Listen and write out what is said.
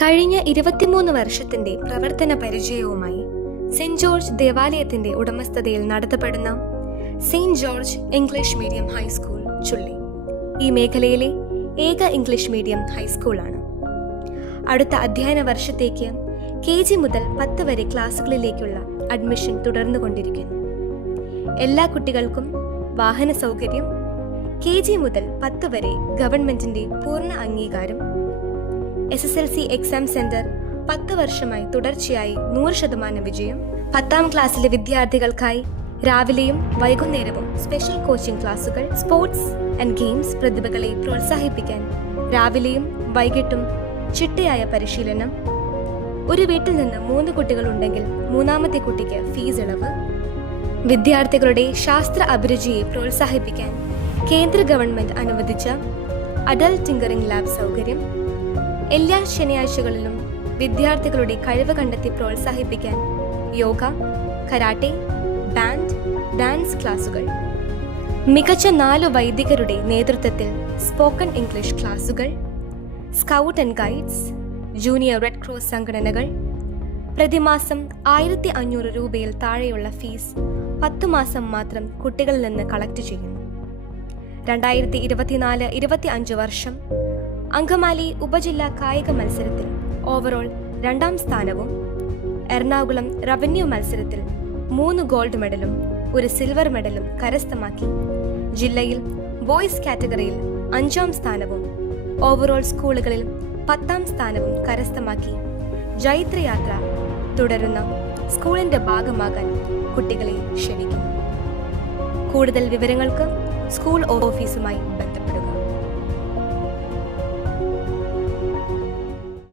കഴിഞ്ഞ 23 വർഷത്തിന്റെ പ്രവർത്തന പരിചയവുമായി സെന്റ് ജോർജ് ദേവാലയത്തിന്റെ ഉടമസ്ഥതയിൽ നടത്തപ്പെടുന്ന saint George English medium high school Chulli ഈ മേഖലയിലെ ഏക ഇംഗ്ലീഷ് മീഡിയം ഹൈസ്കൂളാണ്. അടുത്ത അധ്യയന വർഷത്തേക്ക് KG മുതൽ 10 വരെ ക്ലാസുകളിലേക്കുള്ള അഡ്മിഷൻ തുടർന്നുകൊണ്ടിരിക്കുന്നു. എല്ലാ കുട്ടികൾക്കും വാഹന സൗകര്യം, KG മുതൽ 10 വരെ ഗവൺമെന്റിന്റെ പൂർണ്ണ അംഗീകാരം, SSLC എക്സാം സെന്റർ 10 വർഷമായി തുടർച്ചയായി 100% വിജയം, 10ാം ക്ലാസ്സിലെ വിദ്യാർത്ഥികൾക്കായി രാവിലെയും വൈകുന്നേരവും സ്പെഷ്യൽ കോച്ചിംഗ് ക്ലാസുകൾ, സ്പോർട്സ് ആൻഡ് ഗെയിംസ് പ്രതിഭകളെ പ്രോത്സാഹിപ്പിക്കാൻ രാവിലെയും വൈകിട്ടും ചിട്ടയായ പരിശീലനം, ഒരു വീട്ടിൽ നിന്ന് 3 കുട്ടികളുണ്ടെങ്കിൽ 3ാമത്തെ കുട്ടിക്ക് ഫീസ് ഇളവ്, വിദ്യാർത്ഥികളുടെ ശാസ്ത്ര അഭിരുചിയെ പ്രോത്സാഹിപ്പിക്കാൻ കേന്ദ്ര ഗവൺമെന്റ് അനുവദിച്ച അഡൽട്ട് ടിങ്കറിംഗ് ലാബ് സൗകര്യം, എല്ലാ ശനിയാഴ്ചകളിലും വിദ്യാർത്ഥികളുടെ കഴിവ് കണ്ടെത്തി പ്രോത്സാഹിപ്പിക്കാൻ യോഗ, കരാട്ടെ, ബാൻഡ്, ഡാൻസ് ക്ലാസുകൾ, മികച്ച 4 വൈദികരുടെ നേതൃത്വത്തിൽ സ്പോക്കൺ ഇംഗ്ലീഷ് ക്ലാസുകൾ, scout and guides, junior red cross സംഘടനകൾ, പ്രതിമാസം 1500 രൂപയിൽ താഴെയുള്ള ഫീസ് 10 മാസം മാത്രം കുട്ടികളിൽ നിന്ന് കളക്ട് ചെയ്യുന്നു. 2024-25 വർഷം അങ്കമാലി ഉപജില്ലാ കായിക മത്സരത്തിൽ ഓവറോൾ 2ാം സ്ഥാനവും, എറണാകുളം റവന്യൂ മത്സരത്തിൽ 3 ഗോൾഡ് മെഡലും 1 സിൽവർ മെഡലും കരസ്ഥമാക്കി ജില്ലയിൽ ബോയ്സ് കാറ്റഗറിയിൽ 5ാം സ്ഥാനവും, ഓവറോൾ സ്കൂളുകളിൽ 10ാം സ്ഥാനവും കരസ്ഥമാക്കി ജൈത്രയാത്ര തുടരുന്ന സ്കൂളിന്റെ ഭാഗമാകാൻ കുട്ടികളെ ക്ഷണിക്കുന്നു. കൂടുതൽ വിവരങ്ങൾക്ക് സ്കൂൾ ഓഫീസുമായി ബന്ധപ്പെടുക.